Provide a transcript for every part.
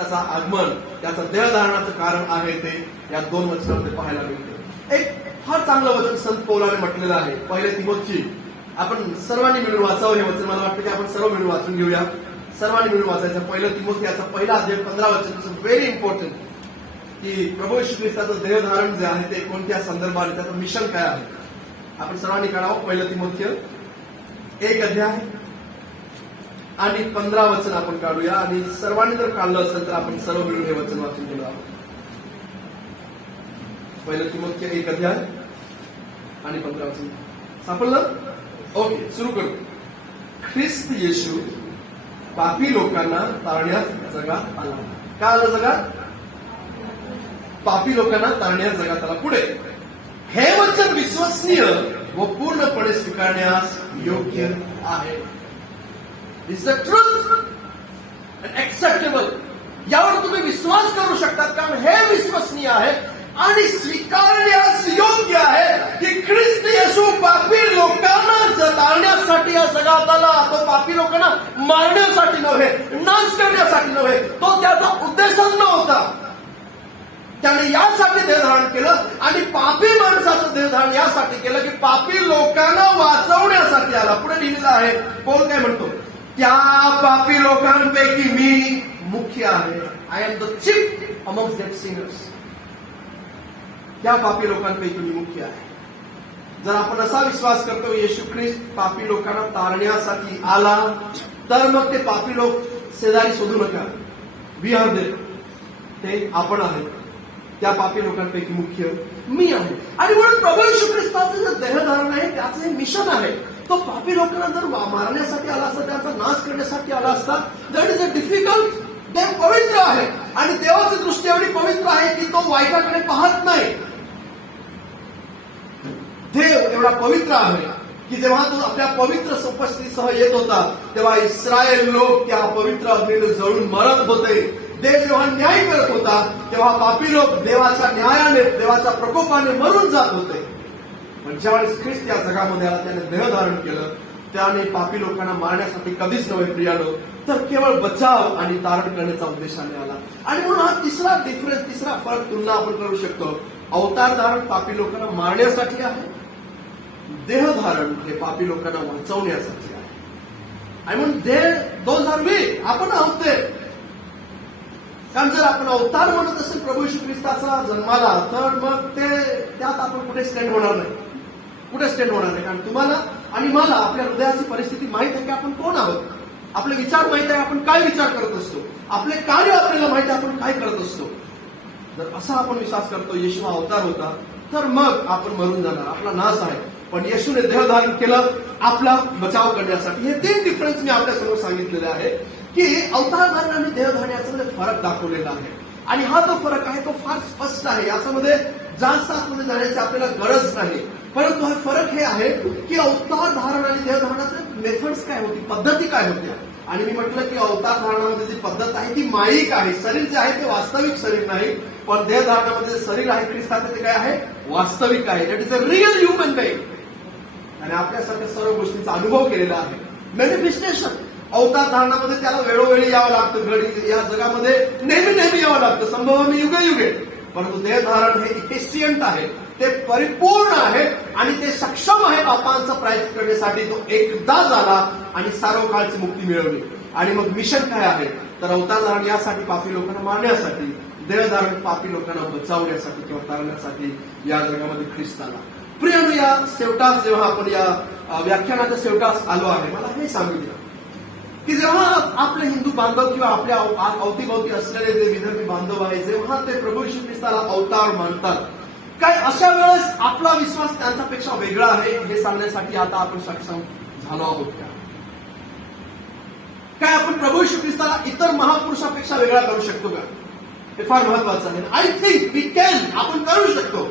ख्रिस्ताचा आगमन, त्याचं देहधारणाचं कारण आहे ते या 2 वचनांमध्ये पाहायला मिळते. एक फार चांगलं वचन संत पौलाने म्हटलेलं आहे, 1 तिमोथी. आपण सर्वांनी मिळून वाचावं हे वचन. मला वाटतं की आपण सर्व मिळून वाचून घेऊया. सर्वांनी मिळून वाचायचं. 1 तिमोथी याचा 1 अध्याय 15 वचन. व्हेरी इम्पॉर्टंट की प्रभू येशू ख्रिस्ताचं देहधारण जे आहे ते कोणत्या संदर्भाने, त्याचं मिशन काय आहे. आपण सर्वांनी काढावं. 1 तिमोथी 1 अध्याय आणि 15 वचन आपण काढूया. आणि सर्वांनी जर काढलं असेल तर आपण सर्व मिळून हे वचन वाचून गेलो आहोत. 1 तिमोथी 1 अध्याय आणि 15 वचन सापडलं. ओके, सुरू करू. ख्रिस्त येशू पापी लोकांना तारण्यास जगात आला. काय आलं जगात? पापी लोकांना तारण्यास जगात आला. पुढे, हे वचन विश्वसनीय व पूर्णपणे स्वीकारण्यास योग्य आहे. It's the truth and acceptable. यावर तुम्ही विश्वास करू शकतात कारण हे विश्वसनीय आहे आणि स्वीकारण्यास योग्य आहे की ख्रिस्त येशू पापी लोकांना तारण्यासाठी या जगात आला. तो पापी लोकांना मारण्यासाठी नव्हे, नाश करण्यासाठी नव्हे, तो त्याचा उद्देशच नव्हता. त्याने यासाठी देहधारण केलं आणि पापी माणसाचं देहधारण यासाठी केलं की पापी लोकांना वाचवण्यासाठी आला. पुढे लिहिलेलं आहे, पौल काय म्हणतो, त्या पापी लोकांपैकी मी मुख्य आहे. I am the chief amongst that sinners. त्या पापी लोकांपैकी मी मुख्य आहे. जर आपण असा विश्वास करतो येशू ख्रिस्त पापी लोकांना तारण्यासाठी आला, तर मग ते पापी लोक शेजारी शोधू नका. We are there. ते आपण आहे. त्या पापी लोकांपैकी मुख्य मी आहे. आणि म्हणून प्रभू येशू ख्रिस्ताचं जे देहधारण आहे त्याचं हे मिशन आहे. तो पापी लोकांना जर मारण्यासाठी आला असता, त्याचा नाश करण्यासाठी आला असता, दॅट इज अ डिफिकल्ट. देव पवित्र आहे आणि देवाची दृष्टी एवढी पवित्र आहे की तो वाईटाकडे पाहत नाही. देव एवढा पवित्र आहे की जेव्हा तो आपल्या पवित्र उपस्थितीसह येत होता तेव्हा इस्रायल लोक त्या पवित्र अग्नीने जळून मरत होते. देव जेव्हा न्याय करत होता तेव्हा पापी लोक देवाच्या न्यायाने, देवाच्या प्रकोपाने मरून जात होते. पण ज्यावेळेस ख्रिस्त या जगामध्ये आला, त्याने देहधारण केलं, त्याने पापी लोकांना मारण्यासाठी कधीच नव्हे प्रियानो, तर केवळ बचाव आणि तारण करण्याचा उद्देशाने आला. आणि म्हणून हा तिसरा डिफरन्स, तिसरा फरक तुलना आपण करू शकतो. अवतार धारण पापी लोकांना मारण्यासाठी आहे, देहधारण हे पापी लोकांना वाचवण्यासाठी आहे. आणि म्हणून दोज आर वे. आपण आहोत ते. कारण जर आपण अवतार म्हणत असेल प्रभू येशू ख्रिस्ताचा जन्माला, तर मग ते त्यात आपण कुठे स्टँड होणार नाही. कुठे स्टँड होणार नाही. कारण तुम्हाला आणि मला आपल्या हृदयाची परिस्थिती माहित आहे की आपण कोण आहोत. आपले विचार माहित आहे, आपण काय विचार करत असतो. आपले कार्य आपल्याला माहित आहे, आपण काय करत असतो. जर असा आपण विश्वास करतो येशू हा अवतार होता, तर मग आपण मरून जाणार, आपला नाश आहे. पण येशूने देहधारण केलं आपला बचाव करण्यासाठी. हे 3 डिफरन्स मी आपल्यासमोर सांगितलेले आहे की अवतार धारण आणि देहधारण याच्यामध्ये फरक दाखवलेला आहे. आणि हा जो फरक आहे तो फार स्पष्ट आहे. याच्यामध्ये जास्त आतमध्ये जाण्याची आपल्याला गरज नाही. परंतु हा फरक हे आहे की अवतार धारण आणि देहधारणाचे मेथड्स काय होती, पद्धती काय होत्या. आणि मी म्हटलं की अवतार धारणामध्ये जी पद्धत आहे ती माईक आहे. शरीर जे आहे ते वास्तविक शरीर नाही. पण देहधारणामध्ये जे शरीर आहे ख्रिस्ताचे ते काय आहे, वास्तविक आहे. That is a real human being. आणि आपल्यासारख्या सर्व गोष्टींचा अनुभव केलेला आहे. मॅनिफेस्टेशन. अवतार धारणामध्ये त्याला वेळोवेळी यावं लागतं. घडी या जगामध्ये नेहमी नेहमी यावं लागतं. संभव युगे युगे. परंतु देहधारण हे इफिशियंट आहे, ते परिपूर्ण आहे आणि ते सक्षम आहे पापांचा प्रायश्चित करण्यासाठी. तो एकदा झाला आणि सार्वकाळची मुक्ती मिळवली. आणि मग मिशन काय आहे, तर अवतार धारण यासाठी पापी लोकांना मारण्यासाठी, देहधारण पापी लोकांना बचावण्यासाठी किंवा तारण्यासाठी या जगामध्ये ख्रिस्त आला. प्रियानो, या शेवटास जेव्हा आपण या व्याख्यानाच्या शेवटास आलो आहे, मला हे सांगितलं की जेव्हा आपले हिंदू बांधव किंवा आपल्या अवतीभोवती असलेले जे विदर्भी बांधव आहे, जेव्हा ते प्रभू येशू ख्रिस्ताला अवतार मानतात, काय अशा वेळेस आपला विश्वास त्यांच्यापेक्षा वेगळा आहे हे सांगण्यासाठी आता आपण सक्षम झालो आहोत का? काय आपण प्रभू येशू ख्रिस्ताला इतर महापुरुषापेक्षा वेगळा करू शकतो का? हे फार महत्वाचं आहे. I think we can. आपण करू शकतो.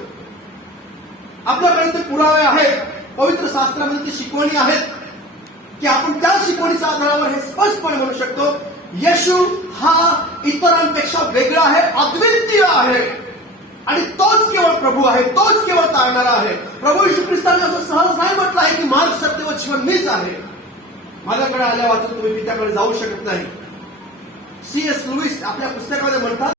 आपल्याकडे ते पुरावे आहेत, पवित्र शास्त्रामध्ये ती शिकवणी आहेत की आपण त्या शिकवणीच्या आधारावर हे स्पष्टपणे म्हणू शकतो, येशू हा इतरांपेक्षा वेगळा आहे, अद्वितीय आहे आणि तोच केवळ प्रभू आहे, तोच केवळ तारणारा आहे. प्रभू येशू ख्रिस्ताने असं सहज नाही म्हटलं आहे की मार्ग, सत्य व जीवन मीच आहे. माझ्याकडे आल्या वाचून तुम्ही पित्याकडे जाऊ शकत नाही. C.S. लुईस आपल्या पुस्तकामध्ये म्हणतात